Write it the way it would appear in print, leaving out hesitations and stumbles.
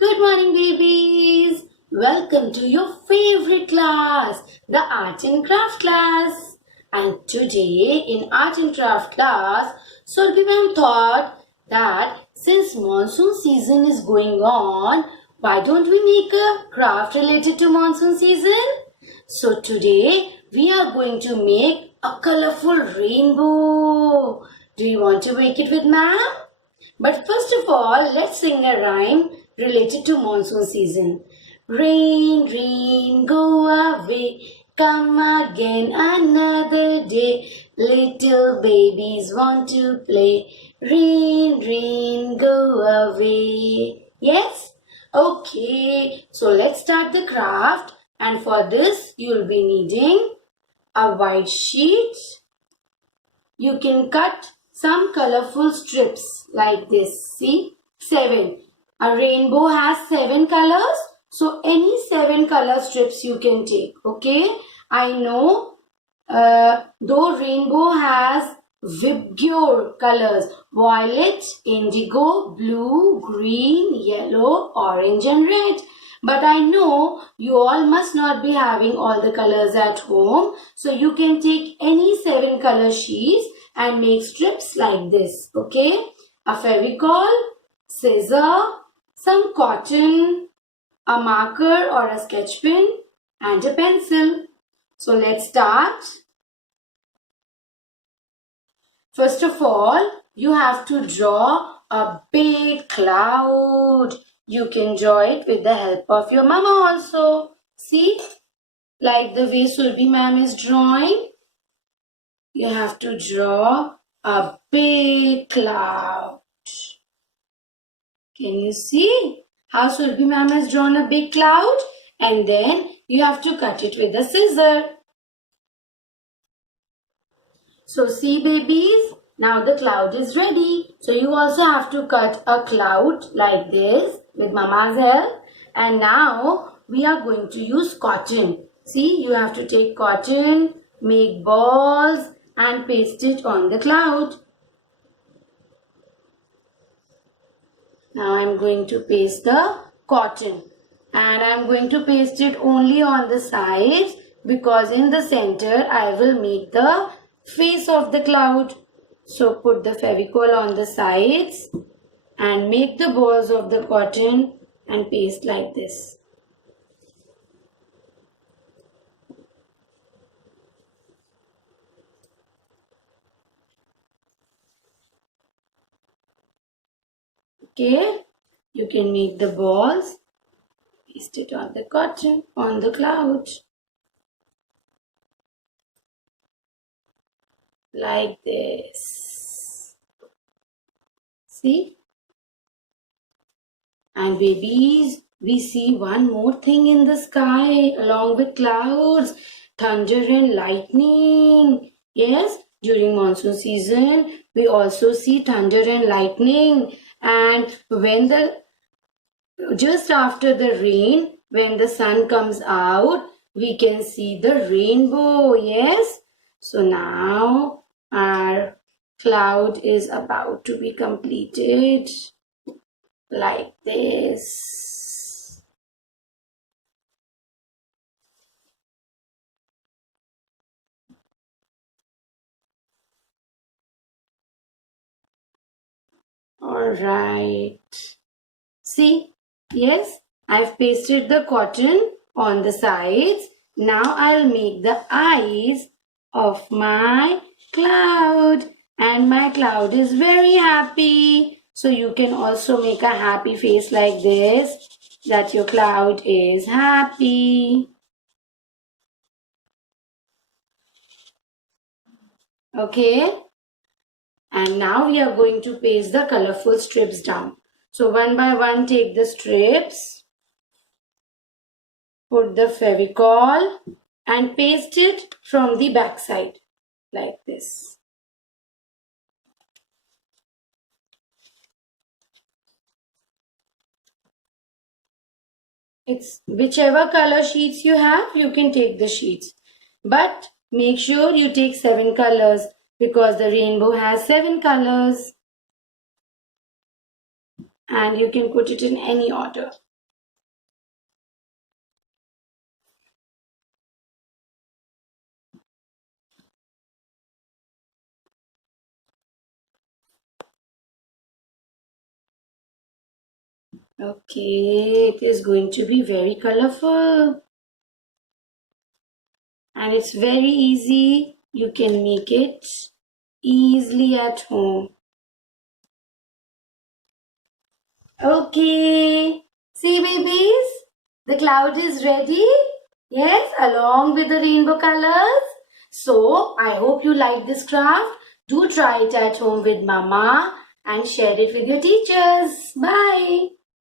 Good morning, babies. Welcome to your favorite class, the Art and Craft class. And today in Art and Craft class, Surabhi ma'am thought that since monsoon season is going on, why don't we make a craft related to monsoon season? So today we are going to make a colorful rainbow. Do you want to make it with ma'am? But first of all, let's sing a rhyme related to monsoon season. Rain, rain, go away, come again another day. Little babies want to play. Rain, rain, go away. Yes? Okay, so let's start the craft. And for this, you'll be needing a white sheet. You can cut some colorful strips like this. See? 7. A rainbow has 7 colors. So any 7 color strips you can take. Okay? I know though rainbow has Vibgyor colors. Violet, indigo, blue, green, yellow, orange and red. But I know you all must not be having all the colors at home. So you can take any 7 color sheets and make strips like this. Okay? A Fevicol, scissor, some cotton, a marker or a sketch pen and a pencil. So let's start. First of all, you have to draw a big cloud. You can draw it with the help of your mama also. See? Like the way Surabhi ma'am is drawing. You have to draw a big cloud. Can you see how Surabhi ma'am has drawn a big cloud? And then you have to cut it with a scissor. So see babies, now the cloud is ready. So you also have to cut a cloud like this with mama's help. And now we are going to use cotton. See, you have to take cotton, make balls and paste it on the cloud. Now I am going to paste the cotton and I am going to paste it only on the sides because in the center I will make the face of the cloud. So put the Fevicol on the sides and make the balls of the cotton and paste like this. Okay, you can make the balls, paste it on the cotton, on the cloud. Like this. See? And babies, we see one more thing in the sky along with clouds. Thunder and lightning. Yes, during monsoon season, we also see thunder and lightning. And when just after the rain, when the sun comes out, we can see the rainbow. Yes. So now our cloud is about to be completed like this. All right. See, yes, I've pasted the cotton on the sides. Now I'll make the eyes of my cloud. And my cloud is very happy. So you can also make a happy face like this, that your cloud is happy. Okay. And now we are going to paste the colorful strips down. So one by one take the strips, put the Fevicol and paste it from the back side like this. It's whichever color sheets you have, you can take the sheets. But make sure you take 7 colors because the rainbow has 7 colors. And you can put it in any order. Okay, it is going to be very colorful. And it's very easy. You can make it easily at home. Okay. See, babies? The cloud is ready. Yes, along with the rainbow colors. So, I hope you like this craft. Do try it at home with Mama and share it with your teachers. Bye.